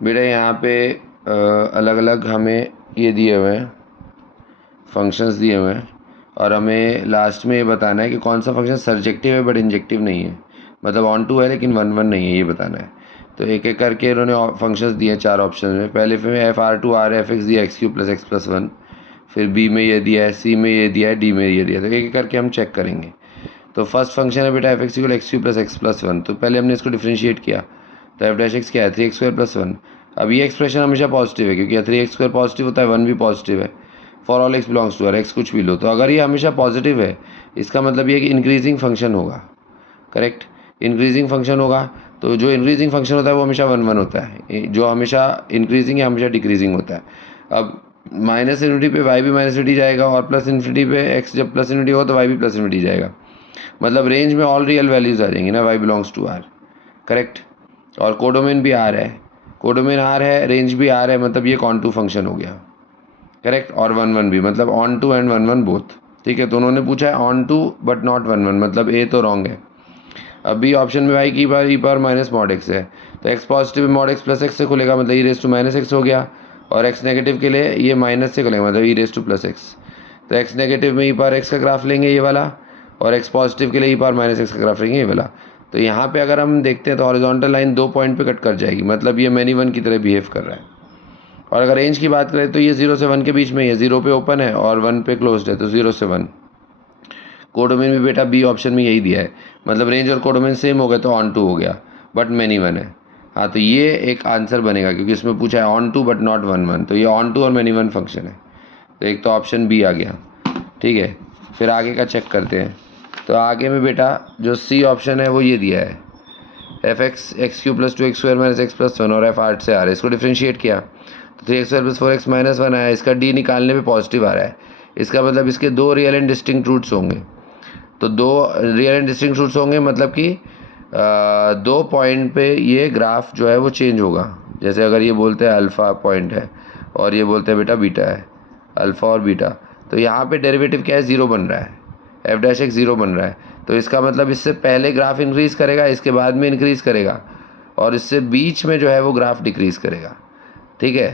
बेटा यहाँ पे अलग अलग हमें ये दिए हुए हैं, फंक्शंस दिए हुए हैं, और हमें लास्ट में ये बताना है कि कौन सा फंक्शन सर्जेक्टिव है बट इंजेक्टिव नहीं है, मतलब ऑन टू है लेकिन वन वन नहीं है, ये बताना है। तो एक एक करके इन्होंने फंक्शंस दिए 4 ऑप्शन में। पहले फिर में FR2R है, fx दिया x³ + x + 1, फिर b में ये दिया है, c में ये दिया है, d में ये दिया है। तो एक एक करके हम चेक करेंगे। तो फर्स्ट फंक्शन है बेटा fx = x³ + x + 1। तो पहले हमने इसको डिफ्रेंशिएट किया, तो f' क्या है 3x² + 1। अब ये एक्सप्रेशन हमेशा पॉजिटिव है क्योंकि 3x² पॉजिटिव होता है, 1 भी पॉजिटिव है। For all x belongs to R, x कुछ भी लो। तो अगर ये हमेशा पॉजिटिव है, इसका मतलब ये कि इंक्रीजिंग फंक्शन होगा, करेक्ट। इंक्रीजिंग फंक्शन होगा, तो जो इंक्रीजिंग फंक्शन होता है वो हमेशा 1 1 होता है, जो हमेशा इंक्रीजिंग या हमेशा डिक्रीजिंग होता है। अब -∞ पे y भी -∞ जाएगा, और +∞ पे x जब +∞ होगा तो y भी +∞ जाएगा। मतलब रेंज में ऑल रियल वैल्यूज़ आ जाएंगी ना, y belongs to R, correct. और कोडोमेन भी R है, कोडोमेन R है, रेंज भी R है, मतलब ये कॉन्टू फंक्शन हो गया, करेक्ट। और 1 1 भी, मतलब ऑन टू एंड 1 1 बोथ, ठीक है। तो उन्होंने पूछा है ऑन टू बट नॉट 1 1, मतलब ए तो रॉन्ग है। अब बी ऑप्शन में y की बार e power minus mod x है, तो x positive mod x + x से खुलेगा, मतलब e⁻x हो गया, और x नेगेटिव के लिए ये माइनस से खुलेगा, मतलब e⁻x। तो x नेगेटिव में e पावर x का ग्राफ लेंगे ये वाला, और x पॉजिटिव के लिए e पावर -x का ग्राफ लेंगे ये वाला। तो यहाँ पे अगर हम देखते हैं तो हॉरिजॉन्टल लाइन 2 पॉइंट पे कट कर जाएगी, मतलब ये मैनी वन की तरह बिहेव कर रहा है। और अगर रेंज की बात करें तो ये 0 से 1 के बीच में ही है, 0 पे ओपन है और 1 पे क्लोज्ड है, तो 0 से 1। कोडोमेन भी बेटा बी ऑप्शन में यही दिया है, मतलब रेंज और कोडोमेन सेम हो गए तो ऑन टू हो गया, बट मैनी वन है। हाँ, तो ये एक आंसर बनेगा क्योंकि इसमें पूछा है ऑन टू बट नॉट 1 1, तो ये ऑन टू और मैनी वन फंक्शन है। तो एक तो ऑप्शन बी आ गया, ठीक है। फिर आगे का चेक करते हैं। तो आगे में बेटा जो सी ऑप्शन है वो ये दिया है, f(x) x³ + 2x² - x + 1, और f 8 से आ रहा है, इसको डिफ्रेंशिएट किया तो 3x² + 4x - 1 आया। इसका d निकालने पे पॉजिटिव आ रहा है, इसका मतलब इसके 2 रियल एंड डिस्टिंक्ट रूट्स होंगे। तो 2 रियल एंड डिस्टिंक्ट रूट्स होंगे, मतलब कि 2 पॉइंट पे ये ग्राफ जो है वो चेंज होगा। जैसे अगर ये बोलते हैं अल्फ़ा पॉइंट है और ये बोलते हैं बेटा बीटा है, अल्फ़ा और बीटा, तो यहाँ पे डेरिवेटिव क्या है 0 बन रहा है, f' 0 बन रहा है। तो इसका मतलब इससे पहले ग्राफ इंक्रीज़ करेगा, इसके बाद में इंक्रीज़ करेगा, और इससे बीच में जो है वो ग्राफ डिक्रीज़ करेगा, ठीक है।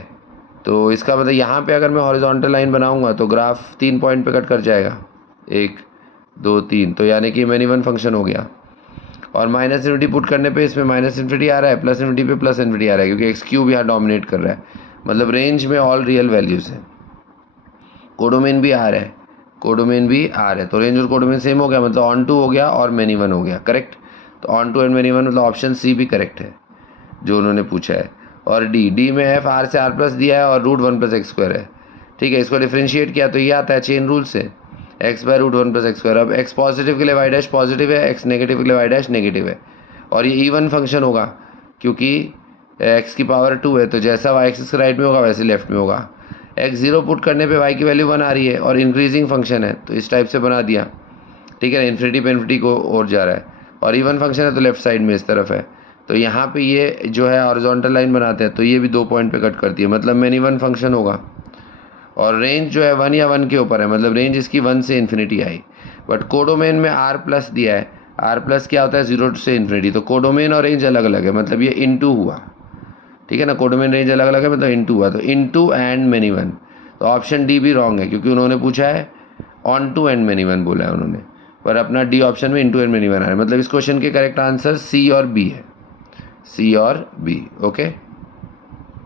तो इसका मतलब यहाँ पे अगर मैं हॉरिजॉन्टल लाइन बनाऊँगा तो ग्राफ 3 पॉइंट पे कट कर जाएगा, 1 2 3, तो यानी कि मैनी वन फंक्शन हो गया। और -∞ पुट करने पे इसमें -∞ आ रहा है, +∞ पे +∞ आ रहा है, क्योंकि x³ यहाँ डोमिनेट कर रहा है, मतलब रेंज में ऑल रियल वैल्यूज़ है। कोडोमेन भी R है, कोडोमेन भी R है, तो रेंज और कोडोमेन सेम हो गया, मतलब ऑन टू हो गया और मैनी वन हो गया, करेक्ट। तो onto and many one, मतलब ऑप्शन सी भी करेक्ट है जो उन्होंने पूछा है। और डी में f R से R+ दिया है और √1 + x² है, ठीक है। इसको डिफ्रेंशिएट किया तो ये आता है चेन रूल से, x/√1 + x²। अब x पॉजिटिव के लिए y' पॉजिटिव है, x नेगेटिव के लिए y' नेगेटिव है, और ये इवन फंक्शन होगा क्योंकि x की पावर 2 है, तो जैसा y एक्सिस के राइट में होगा वैसे लेफ्ट में होगा। x0 पुट करने पे y की वैल्यू 1 आ रही है और इंक्रीजिंग फंक्शन है, तो इस टाइप से बना दिया, ठीक है ना, इन्फिनिटी पे इन्फिनिटी को और जा रहा है, और इवन फंक्शन है तो लेफ्ट साइड में इस तरफ है। तो यहाँ पे ये जो है हॉरिजॉन्टल लाइन बनाते हैं तो ये भी 2 पॉइंट पे कट करती है, मतलब मैनी वन फंक्शन होगा। और रेंज जो है 1 या 1 के ऊपर है, मतलब रेंज इसकी 1 से इन्फिनिटी आई। बट कोडोमेन में R+ दिया है, R+ क्या होता है 0 से इन्फिनिटी, तो कोडोमेन और रेंज अलग अलग है, मतलब ये इनटू हुआ, ठीक है ना। कोडोमेन रेंज अलग अलग है, मतलब इनटू हुआ, तो इनटू एंड मैनी वन। तो ऑप्शन डी भी रॉन्ग है क्योंकि उन्होंने पूछा है onto and many one बोला है उन्होंने, पर अपना डी ऑप्शन में इनटू एंड मैनी वन आ रहा है। मतलब इस क्वेश्चन के करेक्ट आंसर सी और बी है, सी और बी, ओके।